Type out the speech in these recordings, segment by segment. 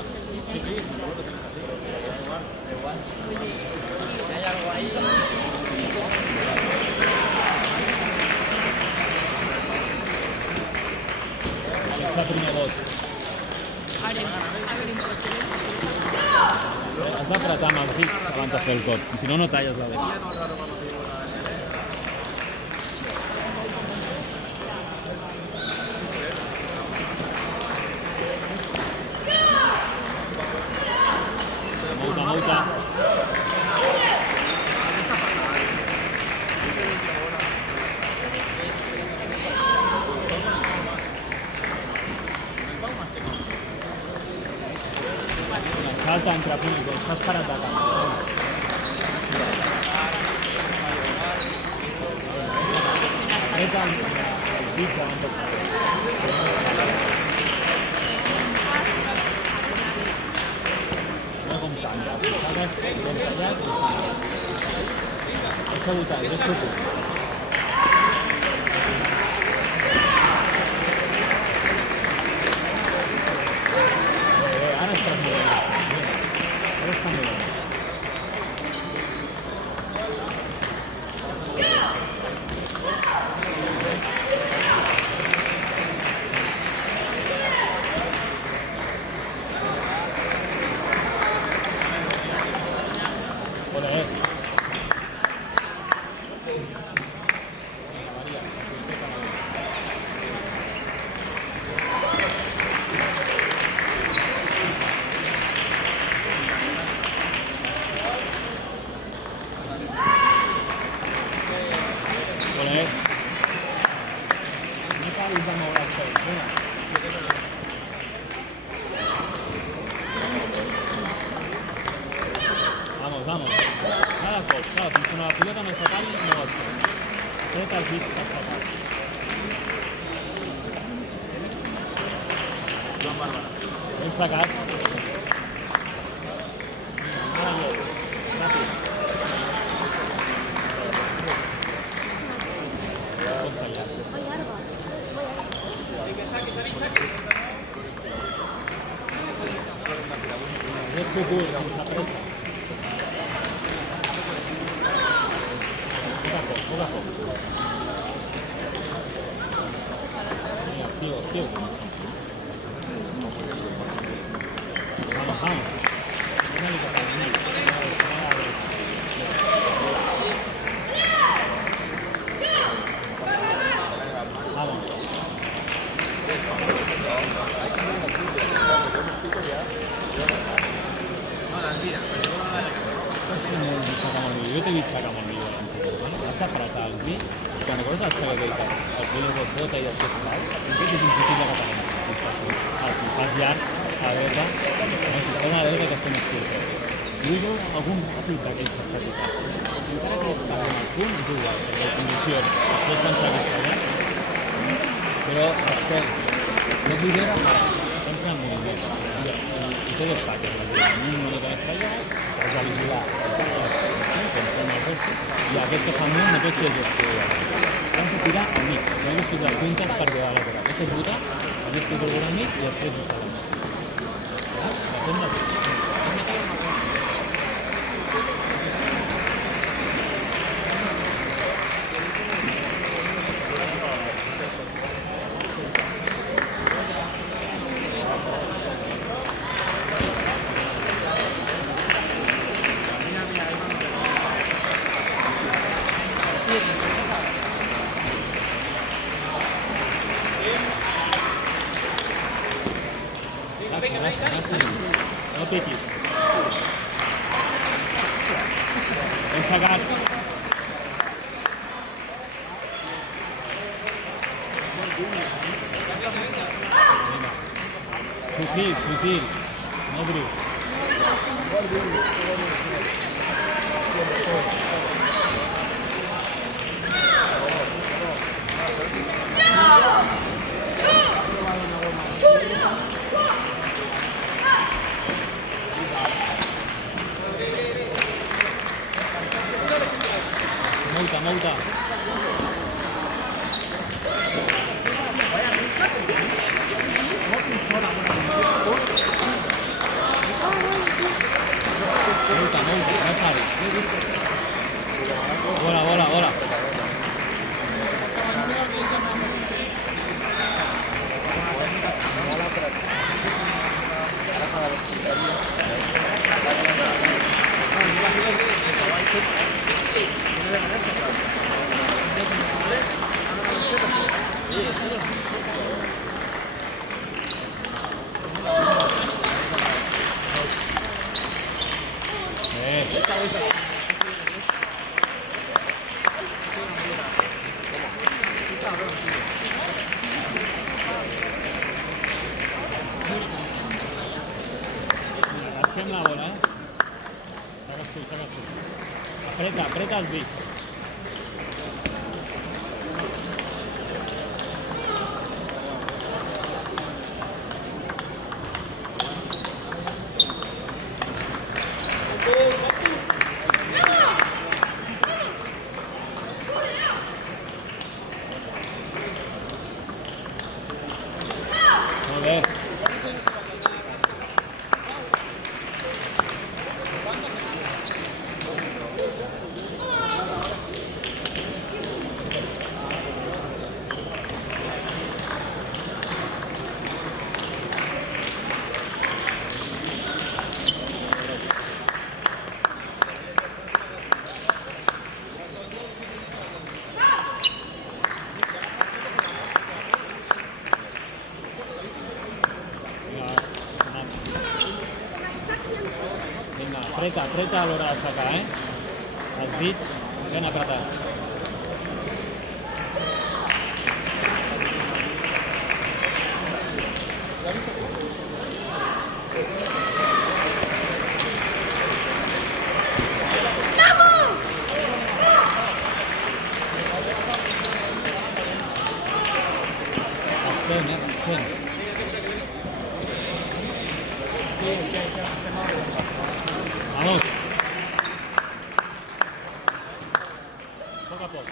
Sí, sí, seguro que tenés que hacerlo. Da igual. Si hay algo ahí. Alza primer gol. Has d'apretar amb els dits abans de fer el cop, si no, no talles la veu. Molta, molta. Salta entre punts, estàs parat de camp. Apreta el dit abans de saltar. No com tanta, si saques ben tallat i és sabotat, és propus. Ara estàs molt bé. Ara està molt bé. Joder. Joder. No acabis de moure els peus, vinga. Vamos, vamos. Cada cop, clar, fins que la pilota no s'acabi, no vas fer. Tret els dits per sacar. Ben sacat. Ara jo. Ràpid. Pot tallar. És futur, sense pressa. Poco a poco. Activo, activo. Vamos, vamos. Una mica per venir. Vamos. Jo t'he vist sacar molt millor. Has d'apretar el dit. Quan recordes el seu aquell el primer cop bota i després cau, és impossible que t'agradi. El fas llarg, a dreta, si torna a dreta que se m'escolta. Vull algun ràpid d'aquells que està passant. Encara que estava en el punt, és igual, perquè la condició després pensar que està allà, però després no lidera, pensa en moviments. I tot els saques, un número que està allà, has de vigilar i aquest que fa amunt no pot fer gestió. Has de tirar a mig, no has de tirar puntes per veure la cara. Deixes votar, has de tirar a mig i després ho farem. Depèn del... No piquis. Ben sacat. Sutil, sutil. No brus. Molta. Rasquem la bola, Saques tu. Apreta els dits. Molt bé. Vinga, apreta a l'hora de sacar, Els dits ben apretats. Rasquem. Vamos. Poco a poco.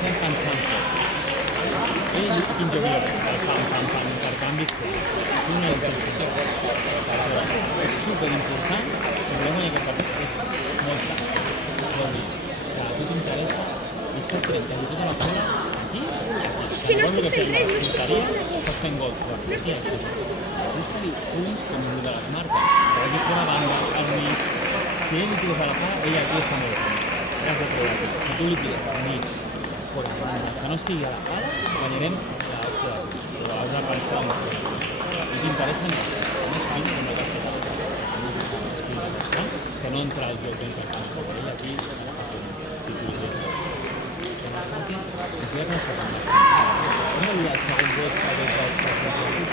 estem pensant quin joc hi ha, intercanvis, una interpretació. És superimportant, si volem guanyar aquest partit, és molt clar. Vol dir que a tu t'interessa i estàs trencat i tota la bola aquí, És que no estic fent res, no estic jugant a res. estàs fent gols. Busca-li punts com el de les marques, que vagi fer la banda, al mig. Si ell li tires a la part, ell aquí està molt bé. Has de treure aquí. Si tu li tires al mig, fora la banda, que no sigui a la part, guanyarem l'hòstia d'aquí. Però has de pensar en això. I t'interessa més. Més feina com la que has fet ara. Que no entra al joc del partit, perquè ell aquí si tu li tires. En els sàntics, ens ve com segona. Hem d'oblidar el segon vot a tots els partits.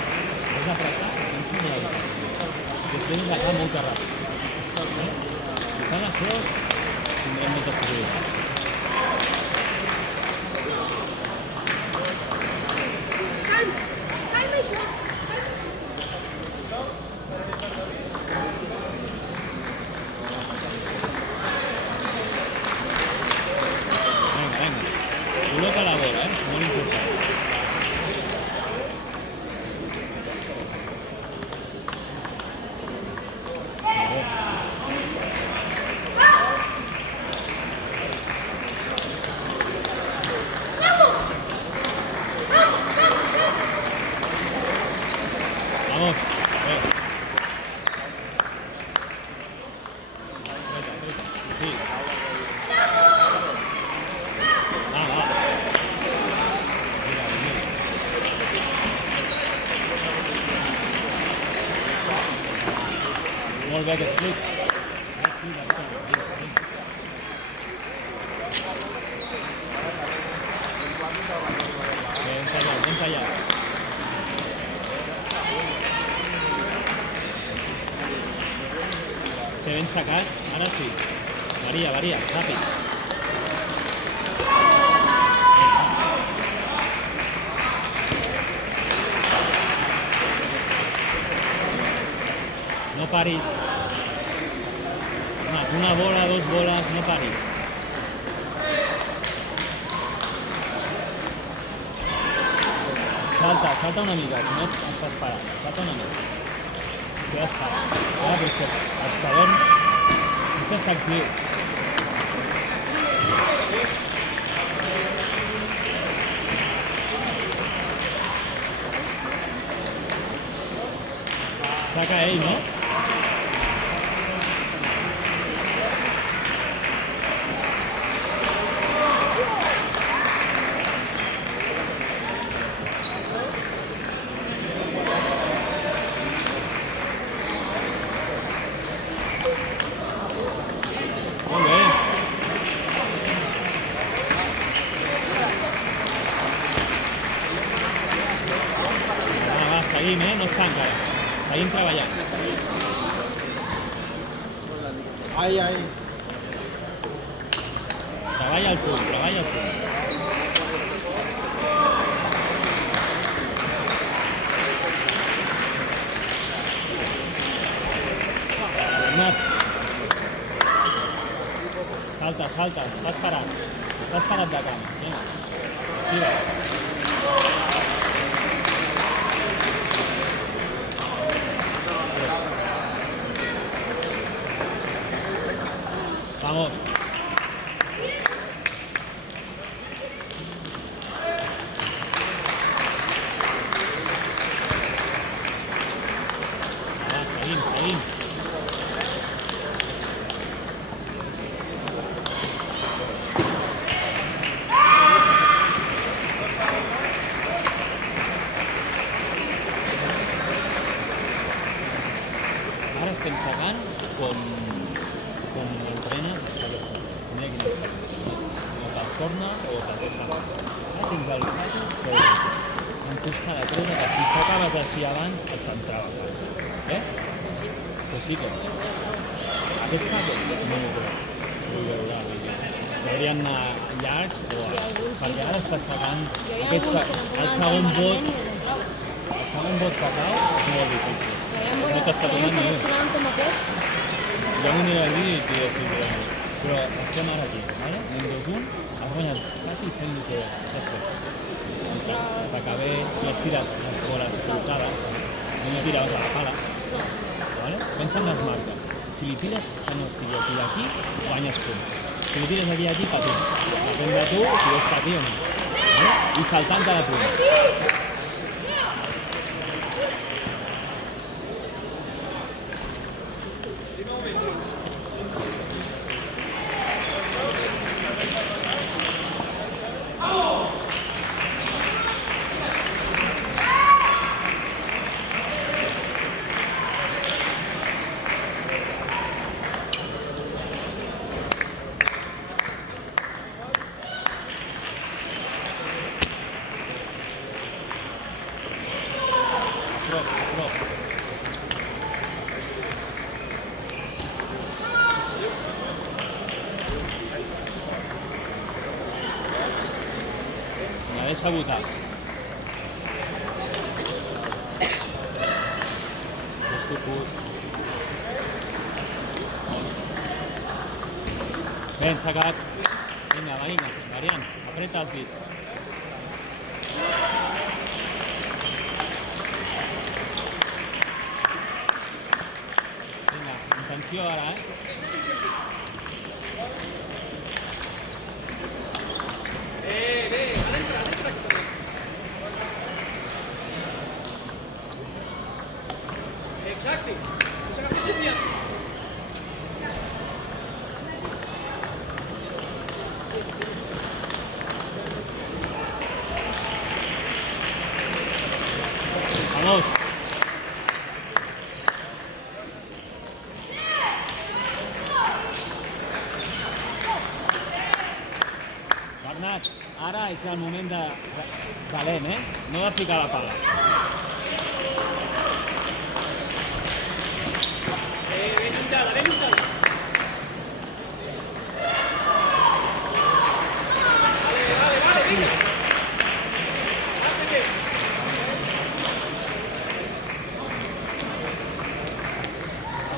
És apretar, ens sembla la diferència. Després és acabar molt ràpid. Si fan això, tindrem moltes possibilitats. Calma això. Venga. Col·loca la bola, és molt important. Vamos. Sí. Va. Molt bé aquest flic. Ben tallat. Té ben sacat, ara sí. Varia, ràpid. No paris. Una bola, dos boles, no paris. Salta una mica, si no estàs parat. Salta una mica. Ja està. Però és que el talon no s'està actiu. Saca ell, no? Molt bé. Va, seguim, no està encara. Seguim treballant. Ai. Treballa el punt. Bernat. Salta, estàs parat de camp. Vinga, estira. Vamos. Va, seguim. Ara estem segant com entrena no te'ls torna o te'ls deixa. Ara tens els saltos que em costa de treure que si s'acabes així abans et t'entrava. Però sí que aquests saltos no m'ho crec. Deurien anar llargs perquè ara està segant el segon bot que cau és molt difícil. No t'està donant ni un. Jo m'aniré a dir i diré si volem. Però estem ara aquí, vale? Anem 2-1, has guanyat quasi fent el que has fet. S'acabé i has tirat les boles trucades, no tiraves a la pala. Vale? Pensa en les marques. Si li tires que no estigui aquí, guanyes punts. Si li tires aquí, patins. Depèn de tu si és patir o no. Vale? I saltant cada punt. Prop. La deixa votar. Ben, s'ha acabat. Vinga, variant, apreta els dits. Vinga, intenció ara, Exacte. Deixa que confiança. Vamos. Bernat, ara és el moment de valent, no de ficar la pala. Ben muntada.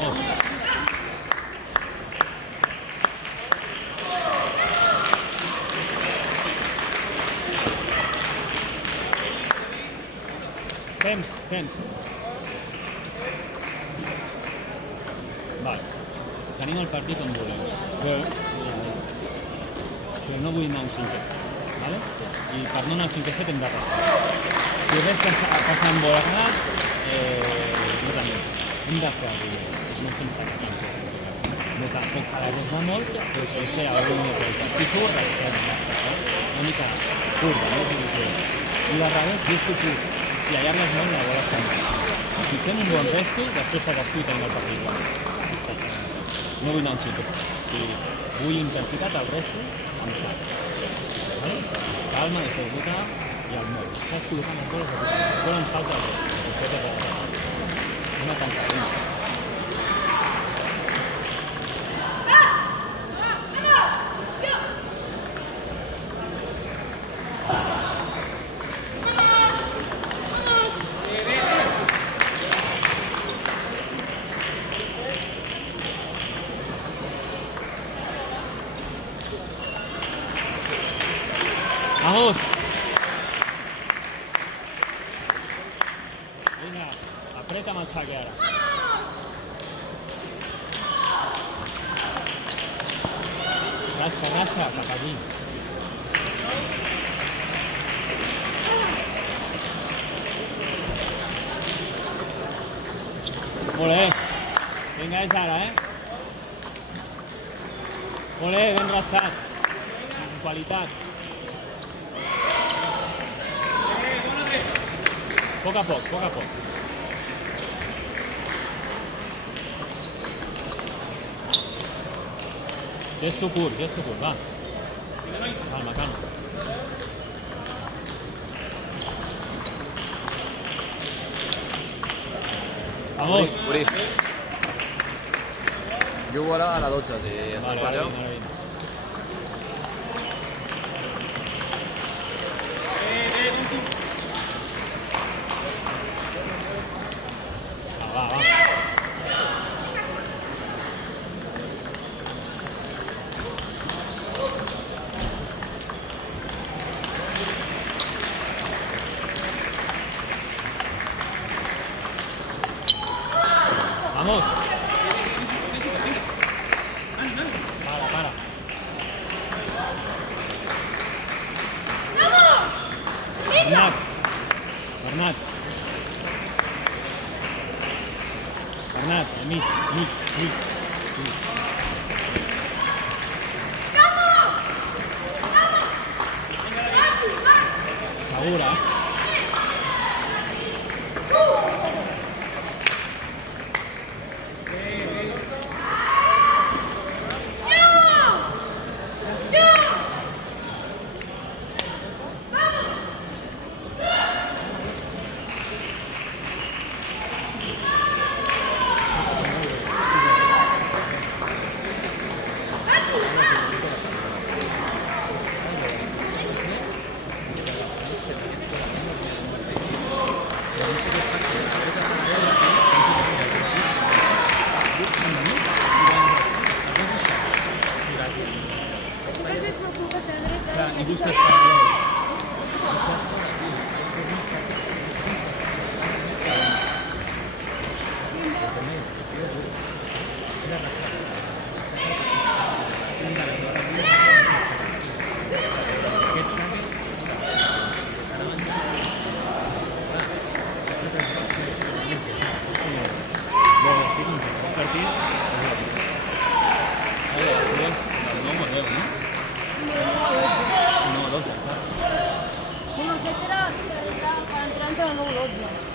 Vamos. Temps. Vale. Tenim el partit on volem, però no vull anar a un 5-7, vale? I per no anar a un 5-7 hem de passar. Si res passa amb bola canal, no tenim. Hem de fer alguna cosa, no estem sacsant. No tampoc a la va molt, però si fer alguna cosa. Si surt, és una mica curta, no? I de revés, gesto curt. Si allargues molt, la bola està molt. Si fem un bon resto, després se descuida tenim el partit. No vull anar a un 5-7. Si vull intensitat, el resto, amb calma. Calma, deixar-ho i al moll. Estàs col·locant les boles a tothom. Això ens falta el resto. Una tancada. Vamos. Vinga, apreta amb el saque ara. Rasca, cap aquí. Molt bé. Vinga, és ara, Molt bé, ben rastat. Amb qualitat. Poc a poc. Gesto curt, va. Calma. Vamos. Uri. Jugo ara a la 12, si estàs per allò. Va. Vamos. Para. Bernat, mig. Segura, i busques Uno, etcétera, para entrar dentro del nuevo